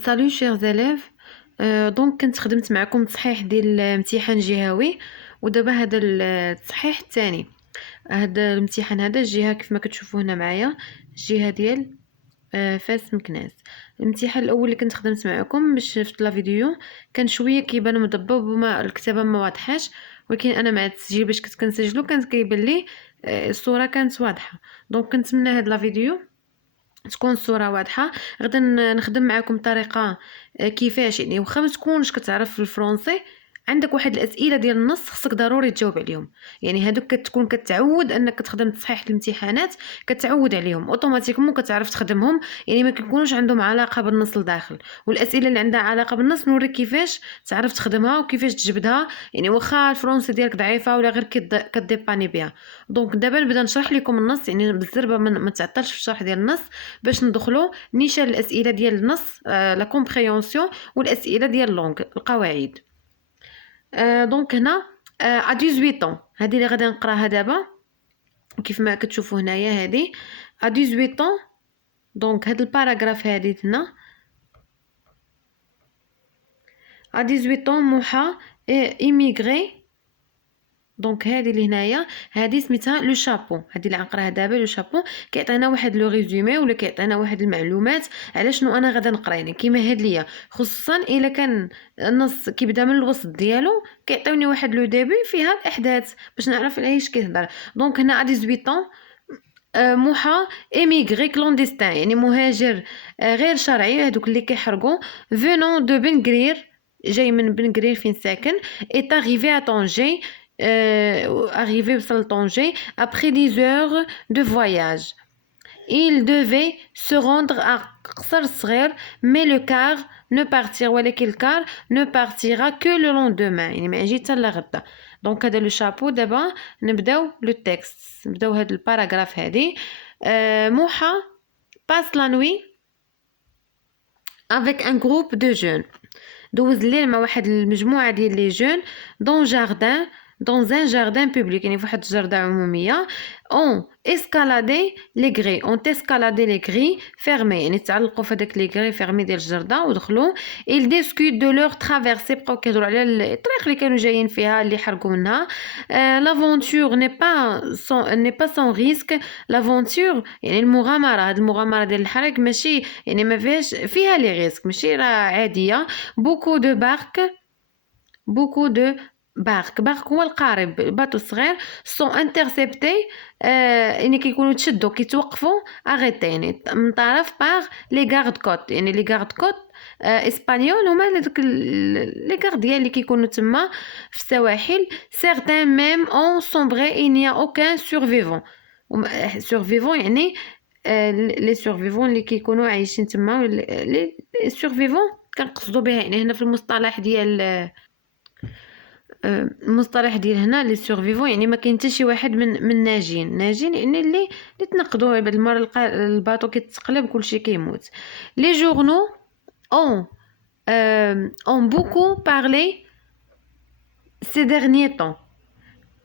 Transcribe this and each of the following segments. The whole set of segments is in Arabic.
Salut chers élèves. دونك كنت خدمت معكم التصحيح ديال الامتحان جهوي، ودابا هذا التصحيح الثاني. هذا الامتحان هذا الجهه كيف ما كتشوفوا هنا معايا، الجهه ديال فاس مكناس. الامتحان الاول اللي كنت خدمت معكم باش شفت لا فيديو كان شويه كيبان مضبب وما الكتابه ما واضحاش، ولكن انا مع التسجيل باش كنت كنسجلو كانت كيبان لي الصوره كانت واضحه. دونك كنتمنى هاد لا فيديو تكون الصوره واضحه. غدا نخدم معكم طريقه كيفاش، يعني واخا ما تكونش كتعرف الفرنسي عندك واحد الاسئله ديال النص خصك ضروري تجاوب عليهم. يعني هادوك كتكون كتعود انك تخدم تصحيح الامتحانات، كتعود عليهم اوتوماتيكمون كتعرف تخدمهم، يعني ما كيكونوش عندهم علاقه بالنص لداخل. والاسئله اللي عندها علاقه بالنص نوريك كيفاش تعرف تخدمها وكيفاش تجبدها، يعني واخا الفرنسي ديالك ضعيفه ولا غير كديباني بها. دونك دابا نبدا نشرح لكم النص، يعني بالزربه ما تعطلش في الشرح ديال النص باش ندخلوا نيشان الاسئله ديال النص، لا كومبريهنسيون، والاسئله ديال اللونغ القواعد. دونك هنا ا 18 طون هذه اللي غادي نقراها دابا كيف ما كتشوفوا هنايا، هذه ا 18 طون. دونك هاد الباراغراف هذه هنا ا 18 طون موحى ايميغري. دونك هذه اللي هنايا هذه سميتها لو شابو، هذه اللي غنقراها دابا لو شابو كيعطينا واحد لو ريزومي ولا كيعطينا واحد المعلومات على شنو انا غادا نقرا. يعني كيما هاد ليا خصوصا الا كان النص كيبدا من الوسط ديالو كيعطيوني واحد لو ديبي فيها الاحداث باش نعرف على ايش كيهضر. دونك هنا ا 18 طون موحى ايميغري كلونديستان، يعني مهاجر غير شرعي، هذوك اللي كيحرقوا فينون دو بن غرير، جاي من بن غرير فين ساكن. est arrivé à Tanger arrivé وصل لطنجة après 10 heures de voyage. Il devait se rendre à قصر الصغير mais le car ne partira ولكن الكار ne partira que le lendemain، يعني ما يجي حتى لغدا. دونك هذا لو شابو. دابا نبداو لو تكست، نبداو هاد الباراغراف هادي. موحى passe la nuit avec un groupe de jeunes، دوز الليل مع واحد المجموعه ديال لي جون دون جاردان، دون ان جاردان بوبليك، يعني في واحد الجردة عموميه. اون اسكالادي لي غري، اون تسكالادي لي غري فيرمي، يعني تعلقوا في هذاك لي غري فيرمي ديال الجردة ودخلوا. il discute de leur traversée، بقاو كيهضروا على الطريق اللي كانوا جايين فيها اللي حرقوا منها. لافونتور ني با سون ريسك، لافونتور يعني المغامره، هاد المغامره ديال الحرق ماشي يعني ما فيها لي ريسك، ماشي راه عاديه. beaucoup de barques beaucoup de barques هو القارب، الباطو الصغير سون انترسبتي، يعني كيكونوا تشدوا كيتوقفوا اغيتي، يعني من طرف باغ لي غارد كوت، يعني لي غارد كوت اسبانيول هما دوك لي غارديان اللي كيكونوا تما في السواحل. certains même ont sombré il n'y a aucun survivant. survivant يعني لي سورفيفون اللي كيكونوا عايشين تما، لي سورفيفون كنقصدوا بها يعني هنا في المصطلح ديال المصطلح ديال هنا لي سورفيفون، يعني ما كاين حتى شي واحد من ناجين. ناجين يعني اللي تنقدوا بعد المره الباطو كيتقلب كلشي كيموت. لي جورنو اون بوكو بارلي سي ديرنيي طون.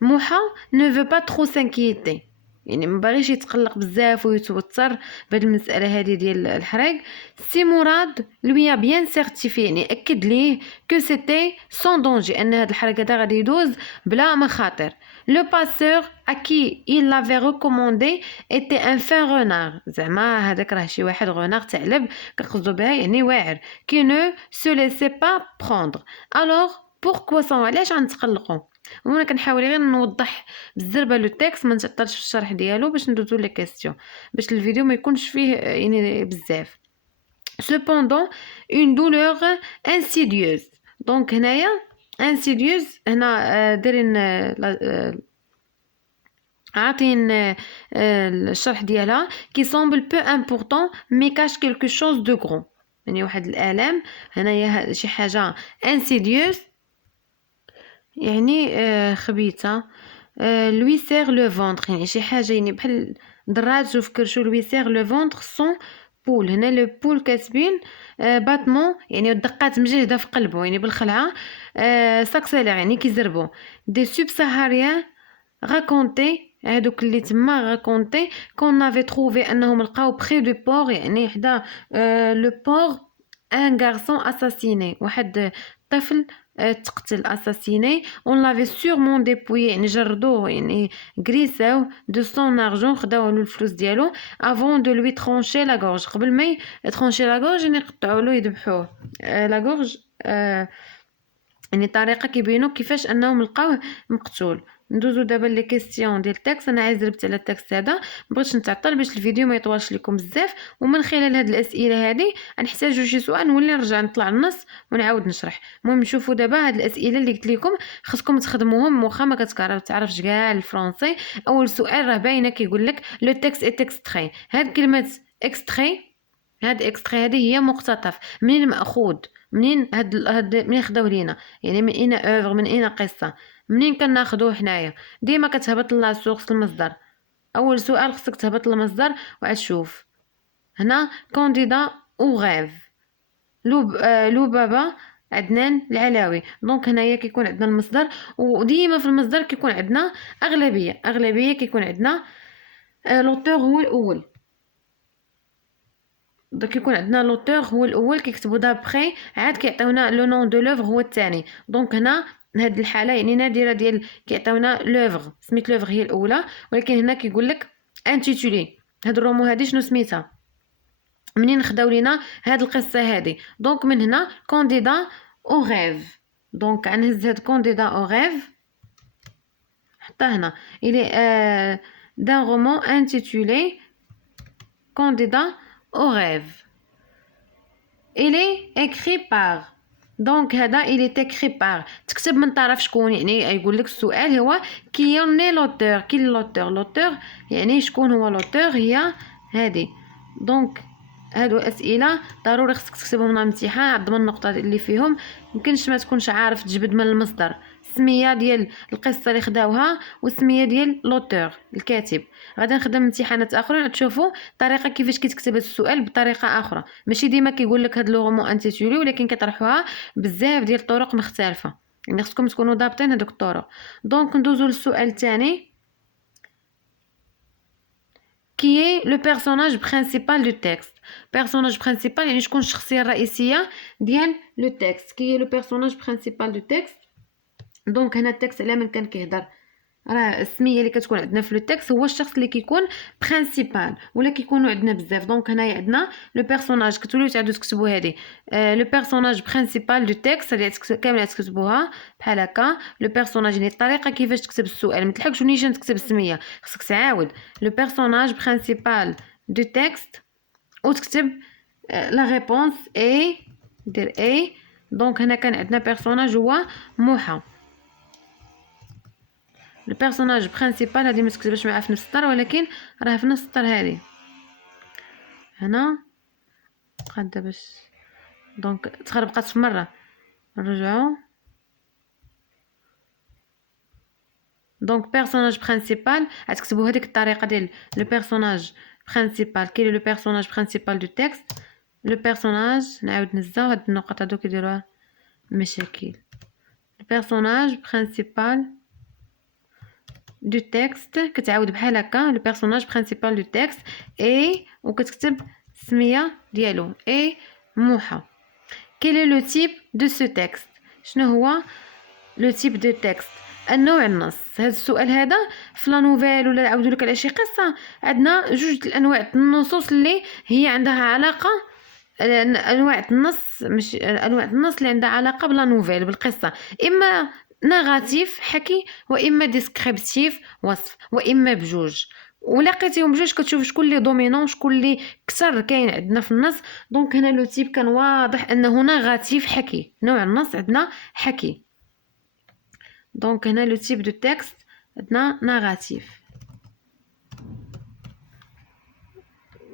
موحى ne veut pas trop s'inquiéter، يعني ما باغيش يتقلق بزاف ويتوتر بهاد المساله هذه ديال الحريق. سي مراد لوي بيان سيرتيفي، يعني اكد ليه كو سيتي سون دونجي، ان هاد الحريق هذا غادي يدوز بلا مخاطر. لو باسور ا كي il l'avait recommandé était un fin renard، زعما هذاك راه شي واحد غونار ثعلب كنقصدوا بها يعني واعر. كي نو سو ليسي با بروندر الوغ بوركوا سون، علاش غنتقلقوا. وانا كنحاول غير نوضح بالزربه لو تكست ما نتعطلش في الشرح ديالو باش ندوزو لي كيسيون، باش الفيديو ما يكونش فيه يعني بزاف. cependant une douleur insidieuse. دونك هنايا insidieuse هنا دايرين عاطين الشرح ديالها qui semble peu important mais cache quelque chose de grand، يعني واحد الالم هنايا شي حاجه insidieuse يعني خبيثه. لوي سير لو فونتر يعني شي حاجه يعني بحال دراج وفي كرشو. لوي سير لو فونتر سون بول، هنا لو بول كاتبين باتمون يعني دقات مجهده في قلبه يعني بالخلعه. ساكسيلير يعني كيزربو. دي سوبساهاريان راكونتي، هادوك اللي تما راكونتي كون نافي تروفي انهم لقاو بخي دو بور، يعني حدا لو بور un garçon assassiné. واحد طفل تقتل assassiné. On l'avait sûrement dépouillé يعني جردوه يعني غريساوه de son argent خداو له الفلوس ديالو avant de lui trancher la gorge قبل ما trancher la gorge يعني يقطعوا له يذبحوه. la gorge يعني طريقه كيبينوا كيفاش انهم لقاوه مقتول. ندوزو دابا لي كيسيون ديال التكست. انا عايز ضربت على التكست هذا مبغيتش نتعطل باش الفيديو ما يطولش لكم بزاف، ومن خلال هاد الاسئله هذه غنحتاجو شي سؤال نولي نرجع نطلع النص ونعاود نشرح. المهم نشوفوا دابا هاد الاسئله اللي قلت لكم خصكم تخدموهم واخا ما تعرفش كاع الفرنسي. اول سؤال راه باينه كيقول لك لو تكست اي تكستري. هاد كلمه اكستري، هاد اكستري هذه هي مقتطف. منين ماخوذ؟ منين منين خداو لينا؟ يعني من اين اوفر، من اين قصه، منين كناخذوه حنايا؟ ديما كتهبط لا سورس المصدر. اول سؤال خصك تهبط المصدر وعاد تشوف. هنا كانديدا او غيف لبابة عدنان العلاوي. دونك هنايا كيكون عندنا المصدر، وديما في المصدر كيكون عندنا اغلبيه كيكون عندنا لوتور هو الاول. دونك كيكون عندنا لوتور هو الاول كيكتبوا دابخي، عاد كيعطيونا لو نون دو لوفر هو الثاني. دونك هنا هاد الحاله يعني نادره ديال كيعطيونا لوفر، سميت لوفر هي الاولى، ولكن هنا كيقول لك انتيتولي. هاد الرومو هادي شنو سميتها؟ منين خداو لينا هاد القصه هادي؟ دونك من هنا كانديدا او غيف. دونك غنهز هاد كانديدا او غيف حطها هنا. الي دان رومون انتيتولي كانديدا au rêve. Il est écrit par. دونك هذا il est écrit par تكتب من طرف شكون؟ يعني يقول لك السؤال هو كي اوني لوتور. كي لوتور يعني شكون هو لوتور؟ هي هذه. دونك هادو اسئله ضروري خصك تكتبهم من الامتحان. عاد من النقطه اللي فيهم ممكنش ما تكونش عارف تجبد من المصدر السميه ديال القصه اللي خداوها والسميه ديال لوتور الكاتب. غادي نخدم امتحانات اخرين تشوفوا الطريقه كيفاش كيتكتب السؤال بطريقه اخرى. ماشي ديما كيقول لك هاد لو رومون انتيتولي، ولكن كيطرحوها بزاف ديال الطرق مختلفه، يعني خصكم تكونوا ضابطين هذوك الطرق. دونك ندوزو للسؤال الثاني. qui est le personnage principal du texte. personnage principal يعني شكون الشخصيه الرئيسيه ديال لو تكست. qui est le personnage principal du texte. دونك هنا التكست على من كان كيهضر راه السميه اللي كتكون عندنا في لو تكست هو الشخص اللي كيكون برينسيبال ولا كيكونوا عندنا بزاف. دونك هنايا عندنا لو بيرسوناج. كتوليو تعاودوا تكتبوا هذه لو بيرسوناج برينسيبال دو تكست اللي كامله تكتبوها بحال هكا. لو بيرسوناج يعني الطريقه كيفاش تكتب السؤال، ما تلحقش نيشان تكتب السميه، خصك تعاود لو بيرسوناج برينسيبال دو تكست وتكتب لا ريبونس اي دير اي. دونك هنا كان عندنا بيرسوناج هو موحى. البيرسوناج برينسيبال هذه ما تكتبش معاه في نفس السطر، ولكن راه في نفس السطر هذه هنا قاده باش دونك تخربقات في مره. نرجعوا. دونك بيرسوناج برينسيبال غتكتبوا هذيك الطريقه ديال لو بيرسوناج برينسيبال. كاين لو بيرسوناج برينسيبال دو تكست. لو بيرسوناج نعاود نزاو هاد النقط هادو كيديروها مشاكل. لو بيرسوناج برينسيبال دو تكست كتعاود بحال هكا لو بيرسوناج برينسيبال دو تكست اي وكتكتب السميه ديالو اي موحى. كيل اي لو تيب دو سو تكست. شنو هو لو تيب دو تكست؟ النوع النص. هذا السؤال هذا في لا نوفيل ولا عاودوا لك على شي قصه عندنا جوج الانواع النصوص اللي هي عندها علاقه. انواع النص مش انواع النص اللي عندها علاقه بلا نوفيل بالقصه، اما نغاتيف حكي واما ديسكريبتيف وصف واما بجوج. ولقيتيهم بجوج كتشوف شكون اللي دومينون شكون اللي كثر كاين عندنا في النص. دونك هنا لو تيب كان واضح انه نغاتيف حكي. نوع النص عندنا حكي. دونك هنا لو تيب دو تكست عندنا نغاتيف.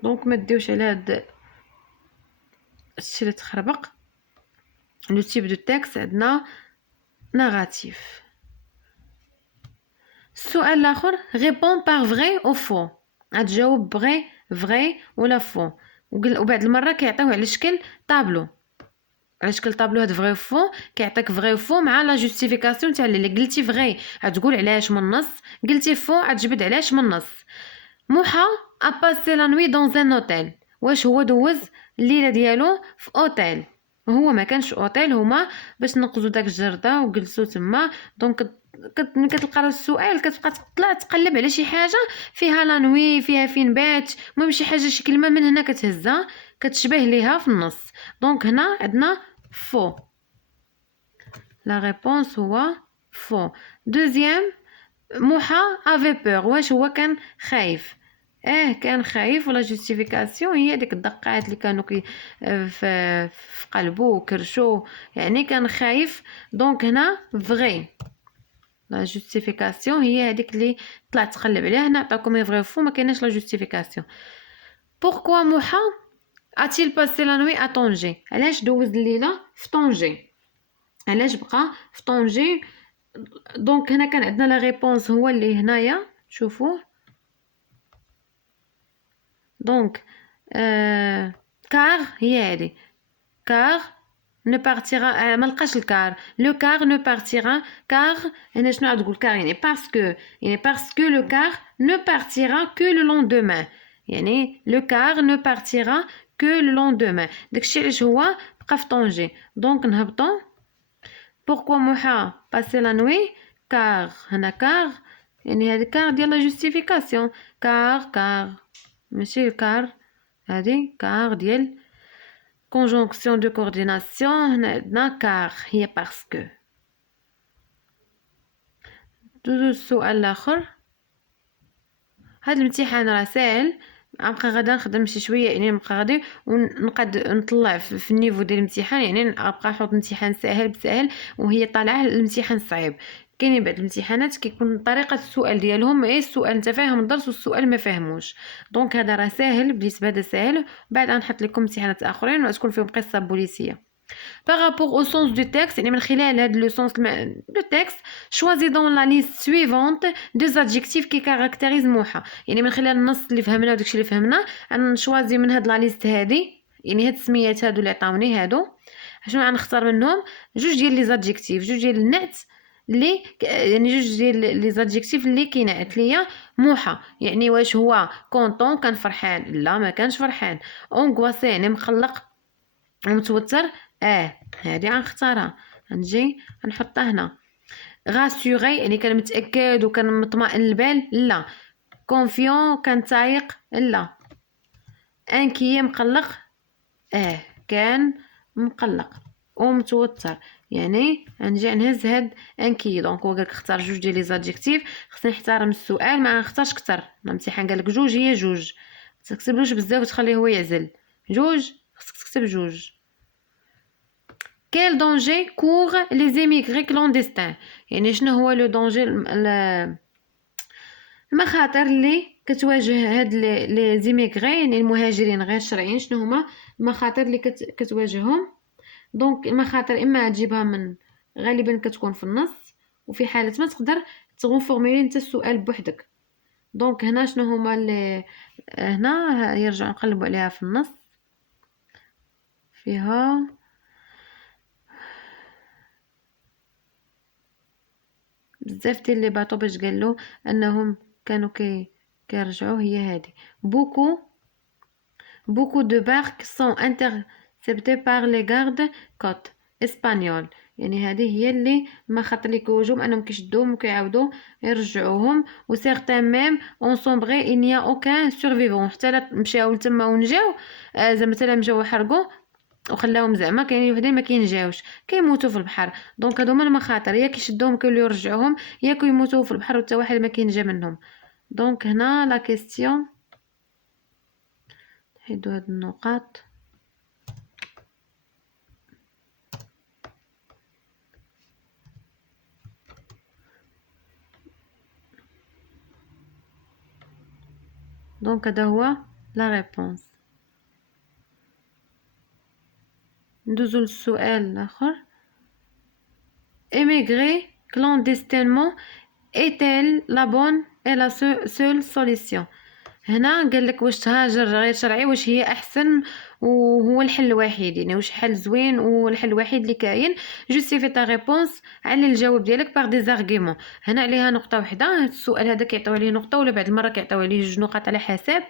دونك ما ديوش على هاد الشيء اللي تخربق. لو تيب دو تكست عندنا نغاتيف. السؤال الاخر ريبون بار فري او فو. غتجاوب فري ولا فو. وبعد المره كيعطيوه على شكل طابلو. على شكل طابلو هاد فري فو كيعطيك فري فو مع لا جوستيفيكاسيون تاع اللي قلتي فري غتقول علاش من النص، قلتي فو غتجبد علاش من النص. موحى ا باسي لا نوي دون ان اوتيل واش هو دوز الليله ديالو في اوتيل، هو ما كانش اوتيل، هما باش نقزوا داك الجرده وجلسوا تما. دونك ملي كتلقى السؤال كتبقى تطلع تقلب على شي حاجه فيها لا نوي، فيها فين بات، المهم شي حاجه شي كلمه من هنا كتهزها كتشبه ليها في النص. دونك هنا عندنا فو، لا ريبونس هو فو. دوزيام، موحى افي بور، واش هو كان خايف؟ كان خايف. ولا جوستيفيكاسيون هي ديك الدقات اللي كانوا في قلبه وكرشو، يعني كان خايف. دونك هنا فغي، لا جوستيفيكاسيون هي هذيك اللي طلعت تقلب عليها. هنا عطاكم فغي فو، ما كايناش لا جوستيفيكاسيون. بوركوا موحى اتيل باسي لا نوي ا طونجي، علاش دوز الليله في طونجي، علاش بقى في طونجي؟ دونك هنا كان عندنا لا ريبونس هو اللي هنايا شوفوه. دونك كار هي هذه، كار ne partira، ما لقاش الكار، لو كار ne partira، كار هنا شنو عاد تقول؟ كار يعني باسكو، يعني باسكو لو كار ne partira que le lendemain، يعني لو كار ne partira que le lendemain. داكشي علاش هو بقى في طونجي. دونك نهبطو. pourquoi موحى passer la nuit؟ كار هنا كار يعني هذه كار ديال لا جوستيفيكاسيون، كار ماشي الكار، هذه كار ديال conjonction de coordination. هنا عندنا كار هي باسكو. دوزو السؤال الاخر. هذا الامتحان راه ساهل، نبقى غدا نخدم شي شويه، يعني نبقى غادي ونقد نطلع في النيفو ديال الامتحان، يعني نبقى نحط امتحان ساهل بسهل وهي طالعه الامتحان صعيب. كاينين بعض الامتحانات كيكون طريقه السؤال ديالهم السؤال انت فاهم الدرس والسؤال ما فاهموش. دونك هذا راه ساهل، بالنسبه هذا ساهل. بعد غنحط لكم امتحانات اخرين وتكون فيهم قصه بوليسيه. Par rapport au sens du texte، يعني من خلال هذا le sens du texte، choisis dans la liste suivante deux adjectifs qui caractérisent موحى. يعني من خلال النص اللي فهمنا وداكشي اللي فهمنا غنشوازي من هاد لا ليست هادي، يعني هاد السميات هادو اللي عطاوني هادو. شنو غنختار منهم؟ جوج ديال لي زادجيكتيف، جوج ديال النعت اللي يعني جوج ديال لي زادجيكتيف اللي كينعت ليا موحى. يعني واش هو كونطون كان فرحان؟ لا ما كانش فرحان. اونغواسي يعني مقلق ومتوتر، هادي غنختارها، غنجي غنحطها هنا. غاسيغي يعني كان متاكد وكان مطمئن البال، لا. كونفيون كان تايق، لا. انكي مقلق، كان مقلق ومتوتر. يعني غنجي نهز هاد انكي. دونك هو قالك اختار جوج ديال لي زادجيكتيف، خصني نحترم السؤال، ما نختارش كتر. الامتحان قالك جوج هي جوج، متكتبلوش بزاف وتخليه هو يعزل. جوج خصك تكتب جوج. Quel danger courent les émigrés clandestins؟ يعني شنو هو لو دونجي، المخاطر اللي كتواجه هاد لي زيميغري يعني المهاجرين غير شرعيين. شنو هما المخاطر اللي كتواجههم؟ دونك المخاطر اما تجيبها من، غالبا كتكون في النص، وفي حاله ما تقدر تغونفورميلي انت السؤال بوحدك. دونك هنا شنو هما اللي هنا يرجعوا نقلبوا عليها في النص. فيها بزاف ديال لي باطو باش قالوا انهم كانوا كيرجعوا. هي هذه beaucoup de barques sont interceptées par les gardes côtes espagnols. يعني هذه هي اللي ما خاطر لي كيواجههم انهم كيشدوهم وكيعاودوا يرجعوهم. و certains même ont sombré il n'y a aucun survivant، حتى لا مشاو لتما ونجاو، زعما حتى لا مشاو حرقوا وخلاهم، زعما كاينين وحدين ما كينجاوش كيموتوا في البحر. دونك هادو هما المخاطر، يا كيشدوهم كيوليو يرجعوهم، يا كيموتوا في البحر وحتى واحد ما كينجا منهم. دونك هنا لا كيستيون نحيدو هاد النقاط. دونك هذا هو لا ريبونس. ندوزو للسؤال الاخر. émigrer clandestinement est-elle la bonne et la seule solution؟ هنا قال لك واش تهاجر غير شرعي واش هي احسن وهو الحل الوحيد، يعني واش حل زوين والحل الوحيد اللي كاين. جوستيفي تا ريبونس، علل الجواب ديالك باغ دي زارغيمون. هنا عليها نقطه واحده. السؤال هذا كيعطيو عليه نقطه، ولا بعد المره كيعطيو عليه جوج نقاط على حسب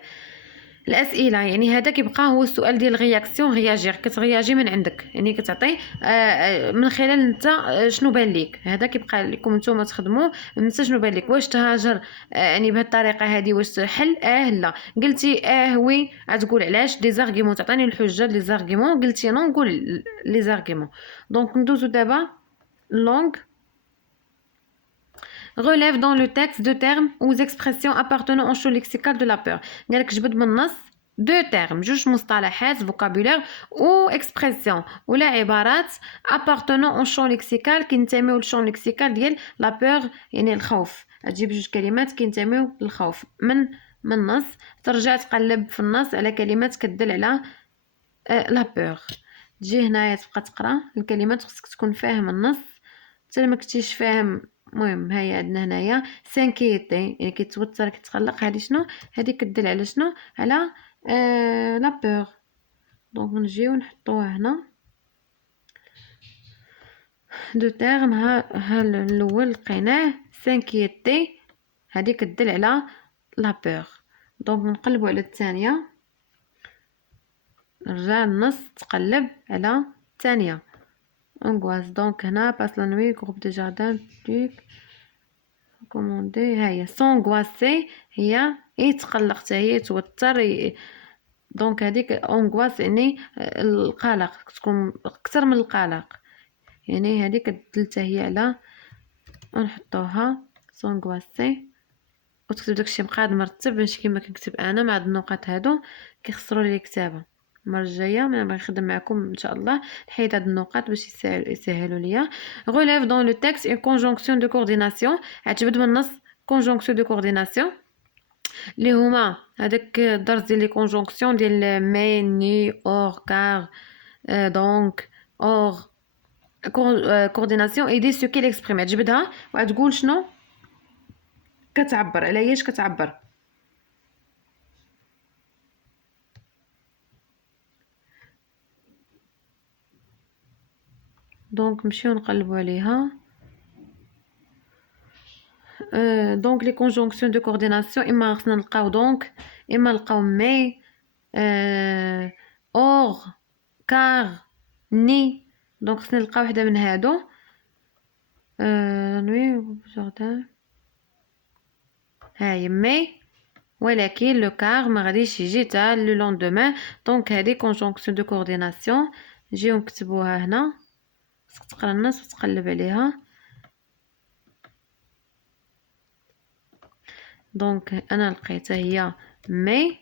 الاسئله، يعني هذا كيبقى هو السؤال ديال رياكسيون رياجير، كترياجي من عندك، يعني كتعطي من خلال انت شنو بان ليك. هذا كيبقى لكم نتوما تخدموا انت شنو بان ليك، واش تهاجر يعني بهذه الطريقه هذه واش حل لا، قلتي وي غتقول علاش دي زارغيمون، تعطيني الحجه لي زارغيمون، قلتي نو نقول لي زارغيمون. دونك ندوزو دابا لونغ. Relève dans le texte deux termes ou expressions appartenant au champ lexical de la peur. قالك جبد من النص deux termes، جوج مصطلحات vocabulaire ou expressions ولا عبارات appartenant au champ lexical كينتميو للشون lexical ديال la peur، يعني الخوف. تجيب جوج كلمات كينتميو للخوف من النص، ترجع تقلب في النص على كلمات كتدل على la peur. تجي هنايا تبقى تقرا الكلمات، خصك تكون فاهم النص حتى ما كنتيش فاهم. المهم هيا عندنا هنايا سانكيتي، يعني كيتوتر كيتقلق، هذه شنو؟ هذه كتدل على شنو؟ على لا بور. دونك نجيو نحطوها هنا دو تيرم. ها الاول لقيناه سانكيتي، هذه كتدل على لا بور. دونك نقلبوا على الثانيه، نرجع النص تقلب على الثانيه angoisse. دونك هنا باس لا نوي groupe de jardin public recommandé. هي s'angoisser هي يتقلق حتى هي يتوتر. دونك هذيك angoisse يعني القلق، تكون اكثر من القلق، يعني هذيك دلتها هي على نحطوها s'angoisser وتكتب داكشي مقاد مرتب ماشي كيما كنكتب انا مع هاد النقط هادو كيخسروا لي الكتابه. المره الجايه انا بغي نخدم معكم ان شاء الله نحيد هاد النقاط باش يسهلوا ليا. relève dans le texte une conjonction de coordination. عتبد من النص conjonction de coordination اللي هما هذاك الدرس ديال لي كونجونكسيون ديال مي ني اور كار دونك اور coordination aider ce qu'il exprime. تجبدها وتقول شنو كتعبر على ايش كتعبر. دونك نمشيو نقلبوا عليها. دونك لي كونجونكسيون دو كورديناسيون اما خصنا نلقاو دونك، اما نلقاو مي اور كار ني. دونك خصنا نلقاو وحده من هادو. نوي جاردان هاي مي، ولكن لو كار ما غاديش يجي تا لو لوندومان. دونك هذه كونجونكسيون دو كورديناسيون نجيو نكتبوها هنا، خصك تقرا النص وتقلب عليها. دونك انا لقيتها هي مي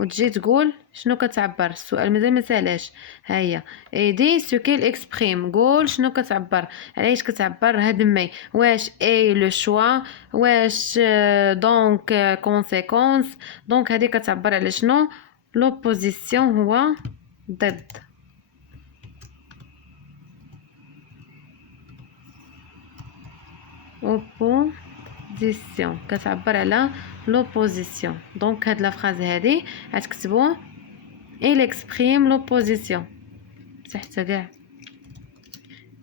وتجي تقول شنو كتعبر. السؤال مازال ما سالاش. ها هي ايدي سو كيل اكسبريم، قول شنو كتعبر، علاش كتعبر هاد مي. واش اي لو شوا، واش دونك كونسيكونس. دونك هادي كتعبر على شنو؟ لوبوزيسيون هو ضد. اوبوزيسيون كتعبر على لوبوزيسيون. دونك هاد لا فراز هادي غتكتبوا il exprime l'opposition. صحت كاع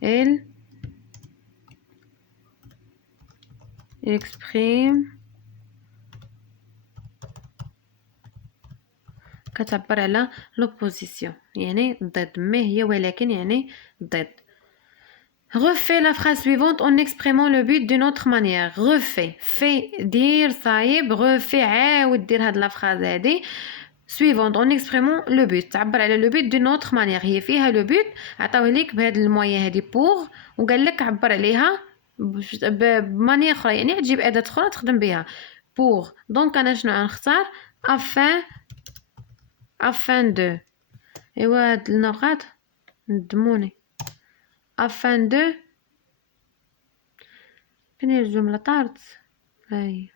il exprime كتعبر على l'opposition يعني ضد، ما هي ولكن يعني ضد. refais la phrase suivante en exprimant le but d'une autre manière. refais في دير صايب، refais عاود دير هاد لا فراز هادي suivante en exprimant le but، تعبر على le but d'une autre manière. هي فيها le but عطاوه ليك بهاد المويه هادي pour، وقال لك عبر عليها بمانيير اخرى، يعني تجيب اداه اخرى تخدم بها pour. دونك انا شنو غنختار afin de. ايوا هاد النقاط ندموني. afin de فين الجمله طارت هاي.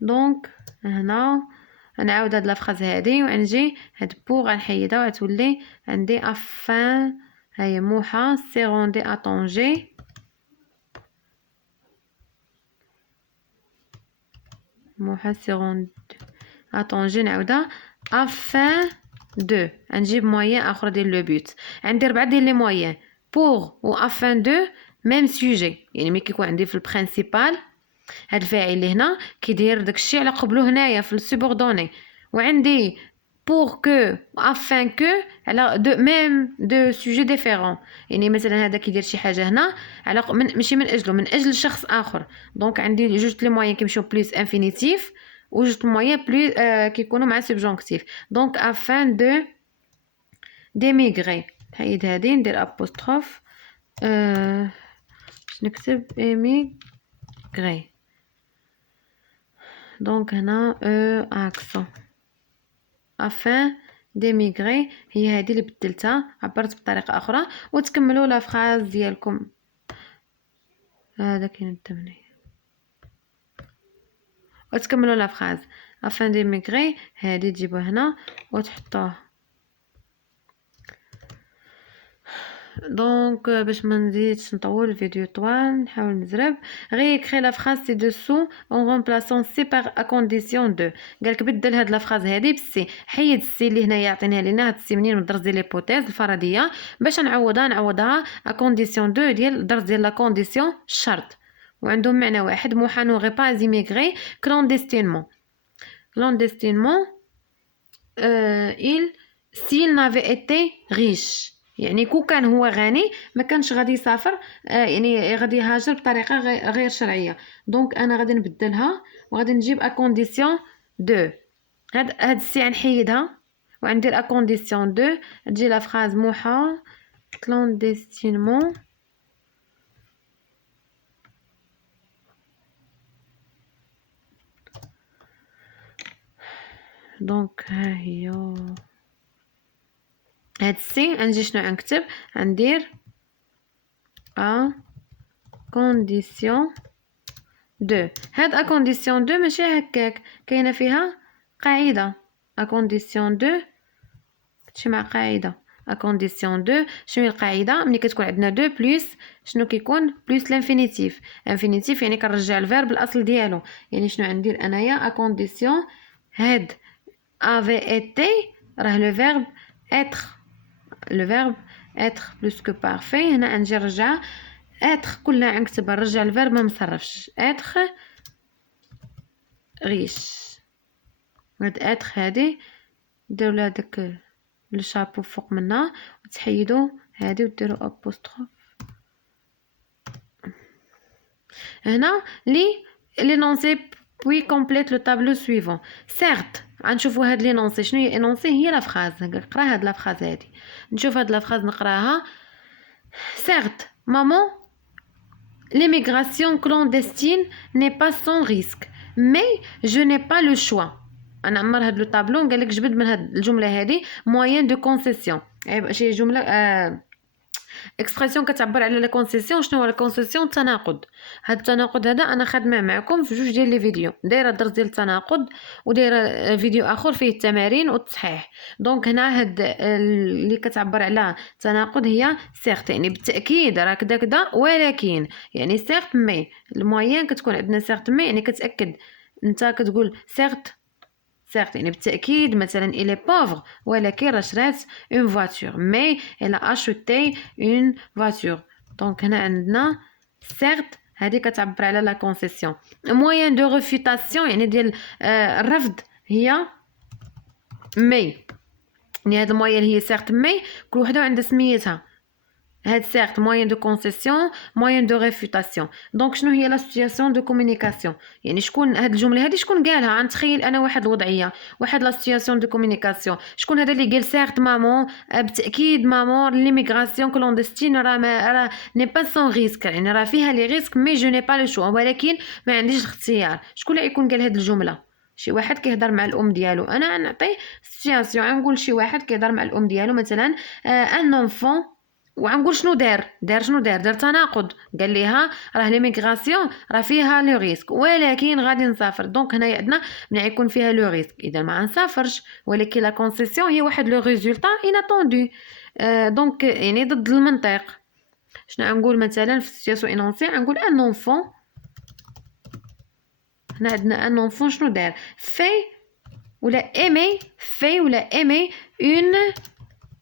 دونك هنا غنعاود هاد لافراز هادي وغنجي هاد بوغ غنحيدها وغتولي عندي افان. هاهي موحة سي روندي ا طونجي، موحة سي روندي ا طونجي. نعاودها افان دو، غنجيب موين اخر ديال لو بوت. عندي 4 ديال لي موين بوغ و افان دو ميم سوجي، يعني ملي كيكون عندي في البرينسيبال هاد الفاعل اللي هنا كيدير داكشي على قبلو هنايا في السوبوردوني، وعندي pour que afin que على دو ميم دو سوجي ديفيرون. يعني مثلا هذا كيدير شي حاجه هنا على ماشي من اجله، من اجل شخص اخر. دونك عندي جوج لي موين كيمشيو بلوس انفينيتيف وجوج موين بلوس كيكونوا مع سوبجونكتيف. دونك afin de d'émigrer. حيد هادي ندير ابوستروف باش نكتب émigrer. دونك هنا accent afin d'émigrer هي هذه اللي بدلتها، عبرت بطريقه اخرى. وتكملوا لا فراز ديالكم. هذا كاين الثمنيه. وتكملوا لا فراز afin d'émigrer. هذه تجيبوها هنا وتحطوها. دونك باش ما نزيدش نطول الفيديو طوال نحاول نزرب. réécris la phrase ci-dessous en remplaçant c par à condition de. قالك بدل هاد لا فراز هادي بالسي. حيد السي اللي هنا يعطينها لينا هاد السي منين من الدرس ديال ليبوتيز الفرضيه باش نعوضها à condition de ديال الدرس ديال لا كونديسيون الشرط. وعندهم معنى واحد. Moha n'aurait pas immigré clandestinement. il s'il n'avait été riche. يعني كو كان هو غني ما كانش غادي يسافر، يعني غادي يهاجر بطريقه غير شرعيه. دونك انا غادي نبدلها وغادي نجيب ا كونديسيون دو. هاد السي نحيدها وندير ا كونديسيون دو. تجي لا فراز موحى كلانديستينمون دونك ها هي هاد السي. نجي شنو نكتب؟ ندير ا كونديسيون دو. هاد ا كونديسيون دو ماشي هكاك، كاينه فيها قاعده. ا كونديسيون دو كتمشي مع قاعده. ا كونديسيون دو شنو هي القاعده؟ ملي كتكون عندنا دو بلس شنو كيكون؟ بلس لانفينيتيف. انفينيتيف يعني كنرجع الفيرب الاصل ديالو. يعني شنو غندير انايا؟ ا كونديسيون هاد افي ايتي راه لو فيرب être. لو فيرب être plus que parfait. هنا نجي نرجع être كلها نكتبها نرجع الفيرب ما مصرفش. être riche. هاد être هادي ديروا لها داك لو شابو فوق منها وتحيدوا هادي وديروا ابوستروف. هنا لي نونسي puis complète le tableau suivant. certes غنشوفوا هاد لي نونسي. شنو هي انونسي؟ هي لا فراز. نقرا هاد لا فراز هادي. نشوف هاد لا فراز نقراها. certes maman l'immigration clandestine n'est pas sans risque mais je n'ai pas le choix. انا عمر هاد لو طابلو قال لك جبد من هاد الجمله هادي moyen de concession. شي جمله اكسبرسيون كتعبر على لا كونسيسيون. شنو هو لا كونسيسيون؟ التناقض. هاد التناقض هذا انا خادمه معكم في جوج ديال لي فيديو. دايره درس ديال التناقض ودايره فيديو اخر فيه التمارين والتصحيح. دونك هنا هاد اللي كتعبر على التناقض هي سيرت. يعني بالتاكيد راه كدا كدا ولكن. يعني سيرت مي الموين كتكون عندنا سيرت مي يعني كتاكد. انت كتقول سيرت يعني بالتأكيد مثلا il est pauvre ولكن راه شرات une voiture mais elle a acheté une voiture. دونك هنا عندنا certes هذه كتعبر على لا concession. moyen de réfutation يعني ديال الرفض هي mais. يعني هاد الموين هي certes mais كل وحده عندها سميتها. هاد certes moyen de concession moyen de réfutation. دونك شنو هي لا سيتوياسيون دو كومونيكاسيون؟ يعني شكون هاد الجمله هادي شكون قالها؟ غنتخيل انا واحد الوضعيه واحد لا سيتوياسيون دو كومونيكاسيون. شكون هذا اللي قال certes مامون؟ بالتاكيد مامون ليميغراسيون كلوندستين راه ني با سون ريسك. يعني راه فيها لي ريسك مي جو ني با لو شو ولكن ما عنديش الاختيار. شكون اللي يكون قال هاد الجمله؟ شي واحد كيهضر مع الام ديالو. انا نعطي سيتوياسيون غنقول شي واحد كيهضر مع الام ديالو مثلا ان انفون وغنقول شنو دار شنو دار تناقض. قال ليها راه ليميغراسيون راه فيها لو ريسك ولكن غادي نسافر. دونك هنايا عندنا ملي يكون فيها لو ريسك اذا ما نسافرش ولكن لا كونسيسيون هي واحد لو ريزولطا اناتوندو. دونك يعني ضد المنطق. شنو غنقول مثلا في السيتواسيون انونسي؟ غنقول ان انفون. هنا عندنا ان انفون شنو دار؟ في ولا ايمي اون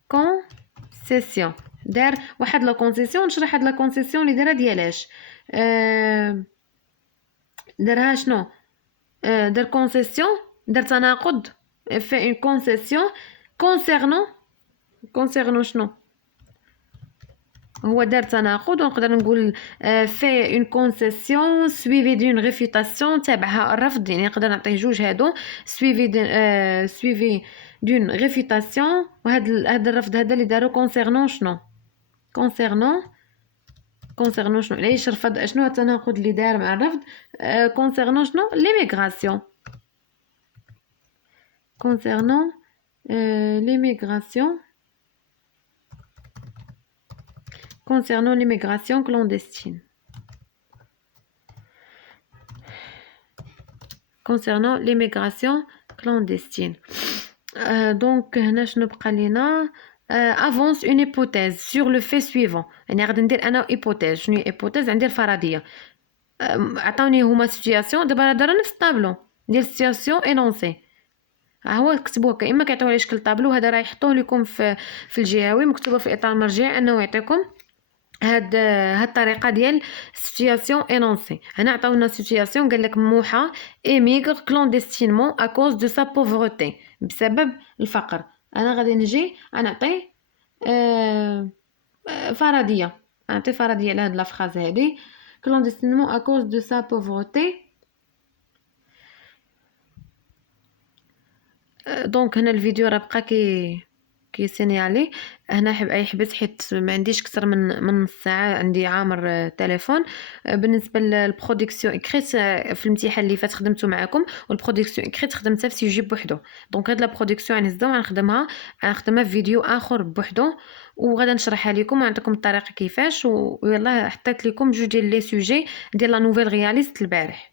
كونسيسيون. دار واحد لا كونسيسيون. نشرح هاد لا كونسيسيون اللي دارها ديالاش. دارها شنو؟ دار كونسيسيون دار تناقض fait une concession concernant شنو هو دار تناقض، ونقدر نقول fait une concession suivie d'une réfutation تابعها الرفض، يعني نقدر نعطيه جوج هادو suivie d'une réfutation. وهاد الرفض هذا اللي دارو concernant شنو concernant شنو علاش رفض، شنو التناقض اللي دار مع الرفض concernant شنو l'immigration concernant l'immigration concernant l'immigration clandestine concernant l'immigration clandestine. Donc هنا شنو بقى لينا avance une hypothèse sur le fait suivant. يعني غادي ندير انا hypothèse. شنو هي hypothèse؟ عندي الفرضيه. عطاوني هما situation، دابا راه نفس الطابلو ديال situation énoncée. ها هو كتبوه اما كيعطيوه على شكل طابلو، هذا راه يحطوه لكم في الجهوي مكتوبه في الاطار المرجعي انه يعطيكم هاد الطريقه ديال situation énoncée. هنا عطاونا situation قال لك موحى émigre clandestinement à cause de sa pauvreté، بسبب الفقر. انا غادي نجي نعطي فرضيه، نعطي فرضيه على هاد لافراز هادي clandestinement à cause de sa pauvreté. دونك هنا الفيديو راه بقى كيسينيالي. هنا يحبس حيت ما عنديش اكثر من نص ساعه، عندي عامر تليفون. بالنسبه للبرودكسيون اكريت في الامتحان اللي فات خدمته معكم، والبرودكسيون اكريت خدمتها في سيجي بوحدو. دونك هاد لا برودكسيون غنهزها ونخدمها في فيديو اخر بوحدو، وغادا نشرحها لكم ونعطيكم الطريقه كيفاش. ويلا حطيت لكم جوج ديال لي سوجي ديال لا نوفيل رياليست البارح.